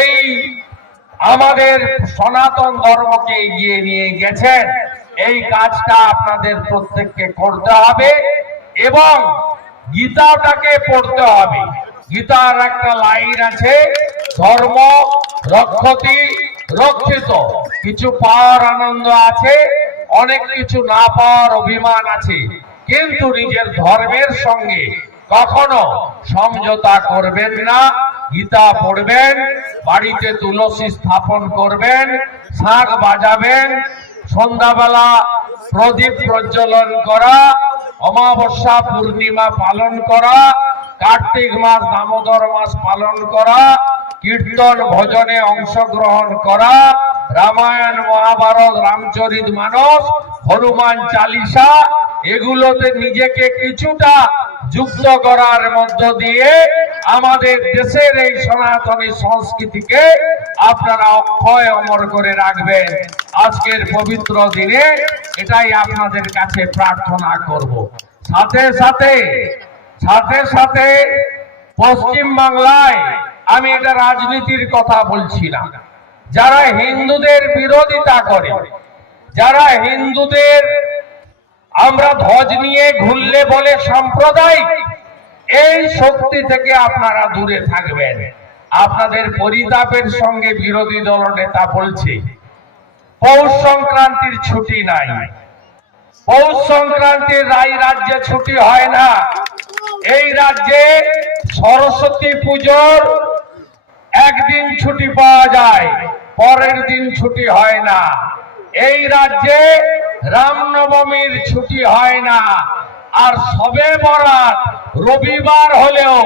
এই আমাদের সনাতন ধর্মকে এগিয়ে নিয়ে গেছেন। এই কাজটা আপনাদের প্রত্যেককে করতে হবে এবং গীতাটাকে পড়তে হবে। গীতার একটা লাইন আছে, ধর্ম রক্ষতি রক্ষিত। কিছু পাওয়ার আনন্দ আছে, অনেক কিছু না পাওয়ার অভিমান আছে, কিন্তু নিজের ধর্মের সঙ্গে কখনো সমঝোতা করবেন না। গীতা পড়বেন, বাড়িতে তুলসী স্থাপন করবেন, শাঁখ বাজাবেন, সন্ধ্যাবেলা প্রদীপ প্রজ্বলন করা, অমাবস্যা পূর্ণিমা পালন করা, কার্তিক মাস দামোদর মাস পালন করা, কীর্তন ভজনে অংশগ্রহণ করা, রামায়ণ মহাভারত রামচরিত মানস হনুমান চালিসা এগুলোতে নিজেকে কিছুটা যুক্ত করার মধ্য দিয়ে আমাদের দেশের এই সনাতনী সংস্কৃতিকে আপনারা অক্ষয় অমর করে রাখবেন। আজকের পবিত্র দিনে এটাই আপনাদের কাছে প্রার্থনা করব। সাথে সাথে পশ্চিম বাংলায় আমি এটা রাজনীতির কথা বলছি না, যারা হিন্দুদের বিরোধিতা করে, যারা হিন্দুদের আমরা ধ্বজ নিয়ে ঘুরলে বলে সাম্প্রদায়িক, এই শক্তি থেকে আপনারা দূরে থাকবেন। আপনাদের পরিতাপের সঙ্গে বিরোধী দল নেতা বলছে পৌষ সংক্রান্তির ছুটি নাই। পৌষ সংক্রান্তির রাজ্যে ছুটি হয় না। এই রাজ্যে সরস্বতী পুজোর একদিন ছুটি পাওয়া যায়, পরের দিন ছুটি হয় না। এই রাজ্যে রামনবমীর ছুটি হয় না, আর শবে বরাত রবিবার হলেও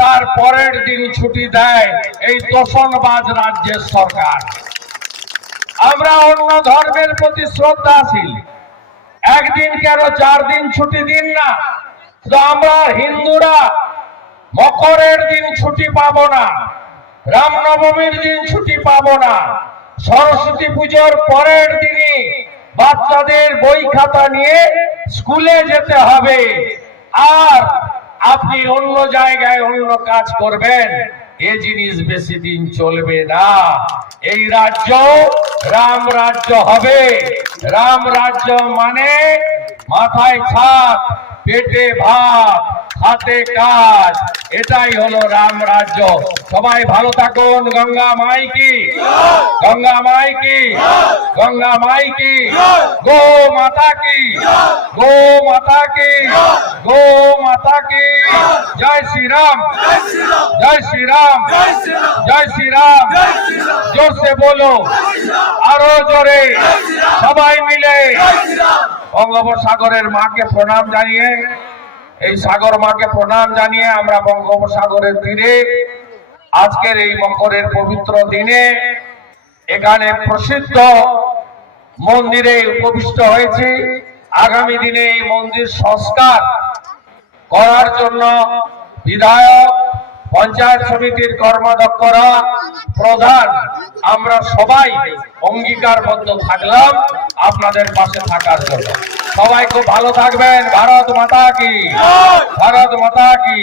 তার পরের দিন ছুটি দেয় এই তোষণবাজ রাজ্যের সরকার। আমরা অন্য ধর্মের প্রতি শ্রদ্ধাশীল, একদিন কেন 4 দিন ছুটি দিন না। তো আমরা হিন্দুরা মকরের দিন ছুটি পাবো না, রামনবমীর দিন ছুটি পাবো না, সরস্বতী পুজোর পরের দিনই বাচ্চাদের বই খাতা নিয়ে স্কুলে যেতে হবে। আর আপনি অন্য জায়গায় অন্য কাজ করবেন, এ জিনিস বেশি দিন চলবে না। এই রাজ্য রাম রাজ্য হবে। রাম রাজ্য মানে মাথায় ছাদ, পেটে ভাত, হাতে কাজ, এটাই হলো রাম রাজ্য। সবাই ভালো থাকুন। গঙ্গা মাই কি, গঙ্গা মাই কি, গঙ্গা মাই কি, গো মাতা কি, গো মাতা কি, গো মাতা কি। জয় শ্রী রাম, জয় শ্রী রাম, জয় শ্রী রাম। জোর সে বলো, আরো জোরে সবাই মিলে বঙ্গোপসাগরের মাকে প্রণাম জানিয়ে, এই সাগর মাকে প্রণাম জানিয়ে আমরা বঙ্গোপসাগরের তীরে আজকের এই মকরের পবিত্র দিনে এখানে প্রসিদ্ধ মন্দিরে উপবিষ্ট হয়েছি। আগামী দিনে এই মন্দির সংস্কার করার জন্য বিধায়ক, পঞ্চায়েত সমিতির কর্মাধ্যক্ষরা, প্রধান, আমরা সবাই অঙ্গীকারবদ্ধ থাকলাম আপনাদের পাশে থাকার জন্য। সবাই খুব ভালো থাকবেন। ভারত মাতা কি, ভারত মাতা কি।